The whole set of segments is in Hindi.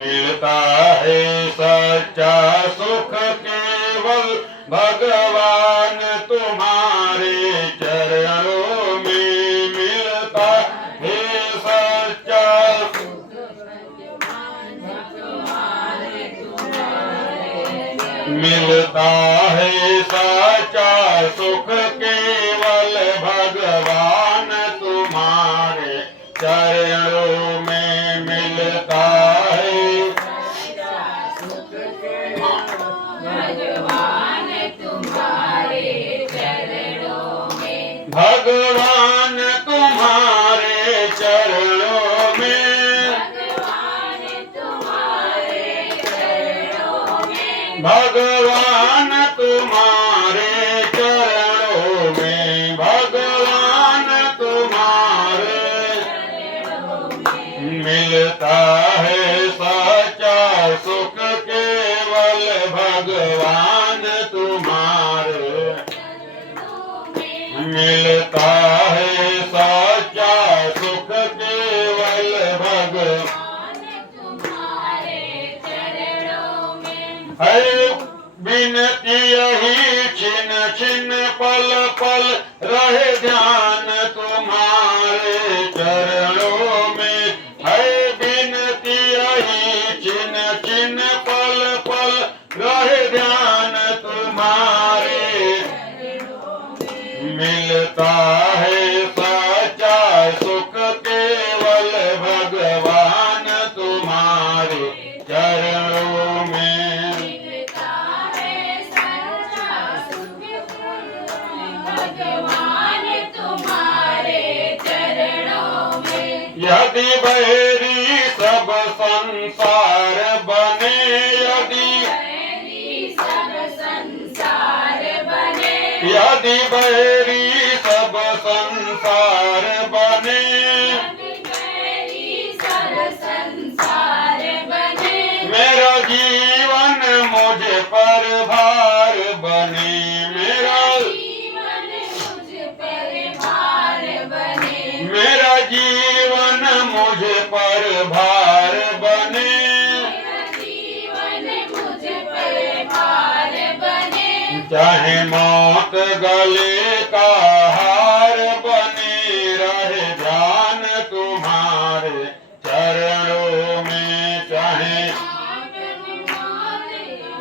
मिलता है सच्चा सुख केवल भगवान तुम्हारे चरणों में। मिलता है सच्चा सुख मिलता है सच्चा सुख केवल भगवान तुम्हारे चरणों में। मिलता भगवान तुम्हारे चरणों में। भगवान तुम्हारे चरणों में। भगवान तुम्हारे मिलता है सच्चा सुख केवल भगवान तुम्हारे। मिलता है सच्चा सुख केवल भगवान तुम्हारे चरणों में। है बिनती यही छिन छिन पल पल रहे ध्यान तुम्हारे चरणों में। है बिनती यही छिन छिन पल पल रहे ध्यान तुम्हारे। मिलता है सच्चा सुख केवल भगवान तुम्हारे चरणों में। मिलता है सच्चा सुख भगवान तुम्हारे चरणों में। यदि बैरी सब संसार बने। यदि बैरी सब संसार बने। मेरा जीवन मुझ पर भार बने। मेरा जीवन मुझ पर भार बने। मेरा जीवन मुझ पर भार बने। चाहे मौत गले का हार बने रहे ध्यान तुम्हारे चरणों में। चाहे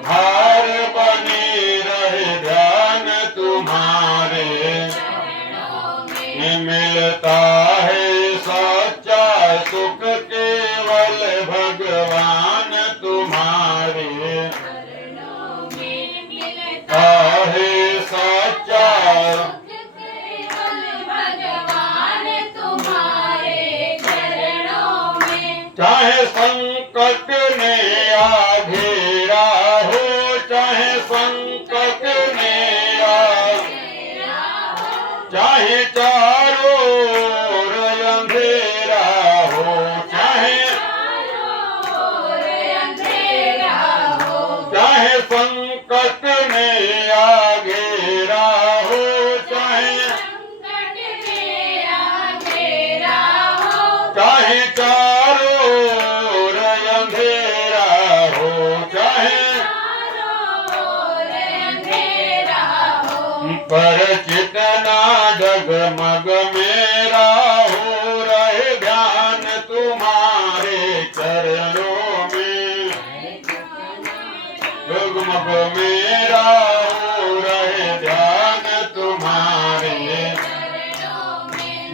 हार बने रहे ध्यान तुम्हारे। मिलता है सच्चा सुख केवल भगवान तुम्हारे। है सच्चा भगवान तुम्हारे चरणों में। चाहे संकट ने घेरा हो। चाहे संकट ने चाहे चारों ओर अंधेरा हो। चाहे चाहे संकट ने घेरा हो। चाहे चारों ओर अंधेरा हो। पर चितना डगमग मेरा हो रहे ध्यान तुम्हारे चरणों में। डगमग मेरा हो रहे ध्यान तुम्हारे।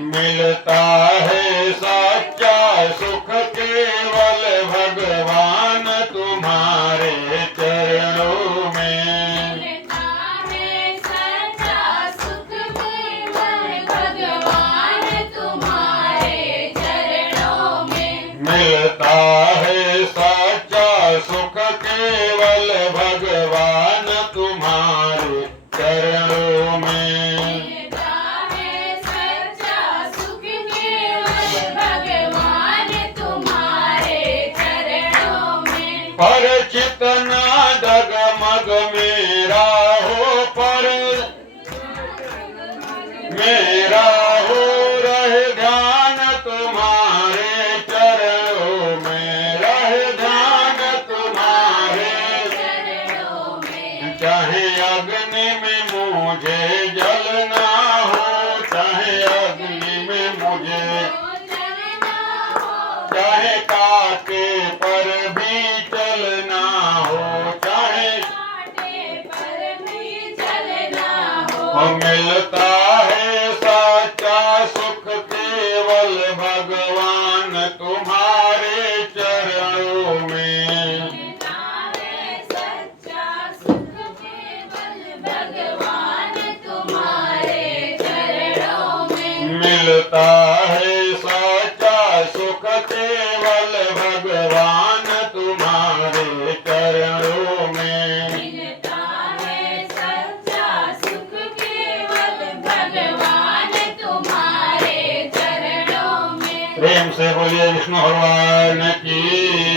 मिलता है सच्चा सुख केवल भगवान तुम्हारे चरणों में। मिलता है सच्चा सुख केवल भगवान तुम्हारे चरणों में। मिलता है सच्चा सुख केवल भगवान तुम्हारे चरणों में। पर चितना डगमग मेरा हो। पर मेरा हो रहे ध्यान तुम्हारे चरणों में। रहे ध्यान मुझे जलना हो, चाहे अग्नि में मुझे चाहे कांटे पर भी चलना हो, चाहे मिलता है सच्चा सुख केवल भगवान तुम्हारे चरणों में। मिलता है सच्चा सुख केवल भगवान तुम्हारे चरणों में। प्रेम से बोलिए विष्णु भगवान की